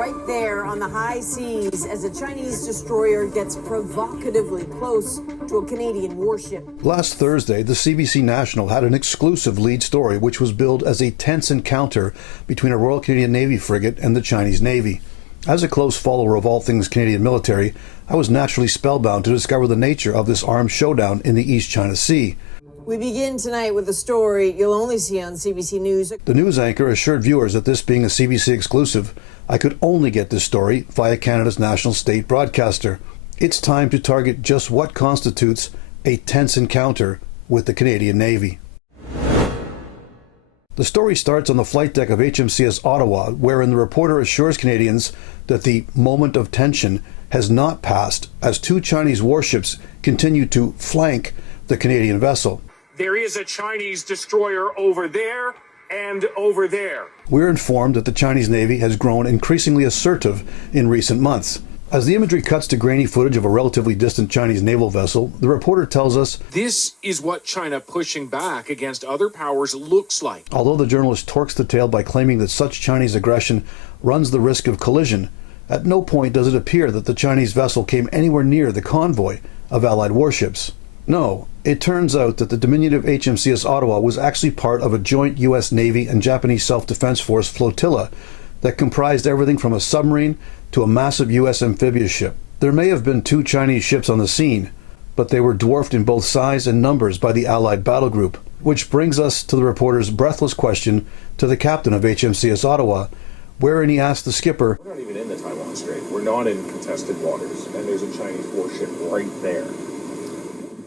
right there on the high seas as a Chinese destroyer gets provocatively close to a Canadian warship. Last Thursday, the CBC National had an exclusive lead story which was billed as a tense encounter between a Royal Canadian Navy frigate and the Chinese Navy. As a close follower of all things Canadian military, I was naturally spellbound to discover the nature of this armed showdown in the East China Sea. We begin tonight with a story you'll only see on CBC News. The news anchor assured viewers that this being a CBC exclusive, I could only get this story via Canada's national state broadcaster. It's time to target just what constitutes a tense encounter with the Canadian Navy. The story starts on the flight deck of HMCS Ottawa, wherein the reporter assures Canadians that the moment of tension has not passed as two Chinese warships continue to flank the Canadian vessel. There is a Chinese destroyer over there and over there. We're informed that the Chinese Navy has grown increasingly assertive in recent months. As the imagery cuts to grainy footage of a relatively distant Chinese naval vessel, the reporter tells us, "This is what China pushing back against other powers looks like." Although the journalist torques the tale by claiming that such Chinese aggression runs the risk of collision, at no point does it appear that the Chinese vessel came anywhere near the convoy of Allied warships. No, it turns out that the diminutive HMCS Ottawa was actually part of a joint U.S. Navy and Japanese Self-Defense Force flotilla that comprised everything from a submarine to a massive U.S. amphibious ship. There may have been two Chinese ships on the scene, but they were dwarfed in both size and numbers by the Allied battle group, which brings us to the reporter's breathless question to the captain of HMCS Ottawa, wherein he asked the skipper, "We're not even in the Taiwan Strait. We're not in contested waters, and there's a Chinese warship right there."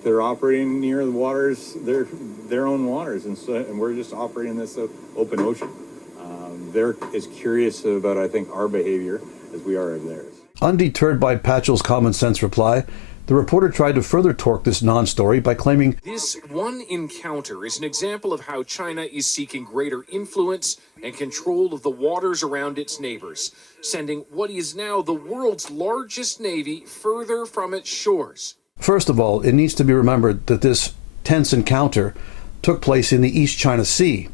They're operating near the waters, their own waters, and we're just operating this open ocean. They're as curious about, I think, our behavior as we are of theirs. Undeterred by Patchell's common sense reply, the reporter tried to further torque this non-story by claiming, "This one encounter is an example of how China is seeking greater influence and control of the waters around its neighbors, sending what is now the world's largest navy further from its shores." First of all, it needs to be remembered that this tense encounter took place in the East China Sea.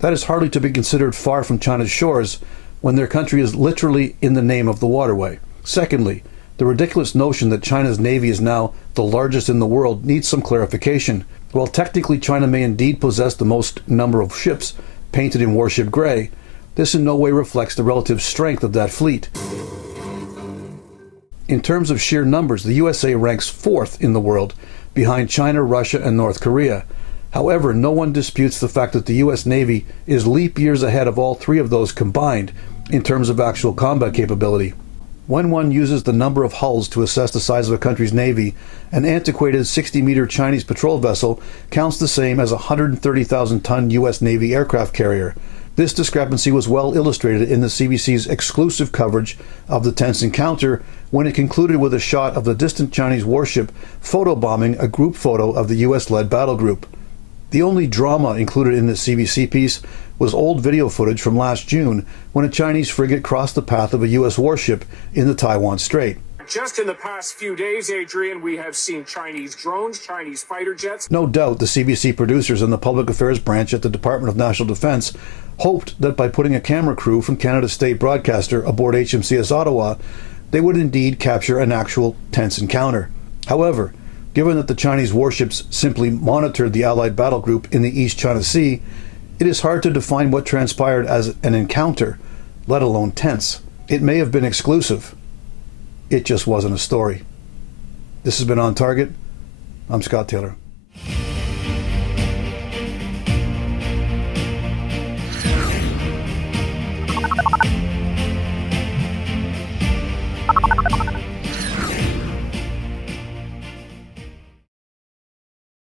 That is hardly to be considered far from China's shores when their country is literally in the name of the waterway. Secondly, the ridiculous notion that China's navy is now the largest in the world needs some clarification. While technically China may indeed possess the most number of ships painted in warship gray, this in no way reflects the relative strength of that fleet. In terms of sheer numbers, the USA ranks fourth in the world, behind China, Russia, and North Korea. However, no one disputes the fact that the U.S. Navy is leap years ahead of all three of those combined in terms of actual combat capability. When one uses the number of hulls to assess the size of a country's navy, an antiquated 60-meter Chinese patrol vessel counts the same as a 130,000-ton U.S. Navy aircraft carrier. This discrepancy was well illustrated in the CBC's exclusive coverage of the tense encounter when it concluded with a shot of the distant Chinese warship photobombing a group photo of the U.S.-led battle group. The only drama included in the CBC piece was old video footage from last June when a Chinese frigate crossed the path of a U.S. warship in the Taiwan Strait. Just in the past few days, Adrian, we have seen Chinese drones, Chinese fighter jets. No doubt the CBC producers and the Public Affairs branch at the Department of National Defense hoped that by putting a camera crew from Canada's state broadcaster aboard HMCS Ottawa, they would indeed capture an actual tense encounter. However, given that the Chinese warships simply monitored the Allied battle group in the East China Sea, it is hard to define what transpired as an encounter, let alone tense. It may have been exclusive. It just wasn't a story. This has been On Target. I'm Scott Taylor.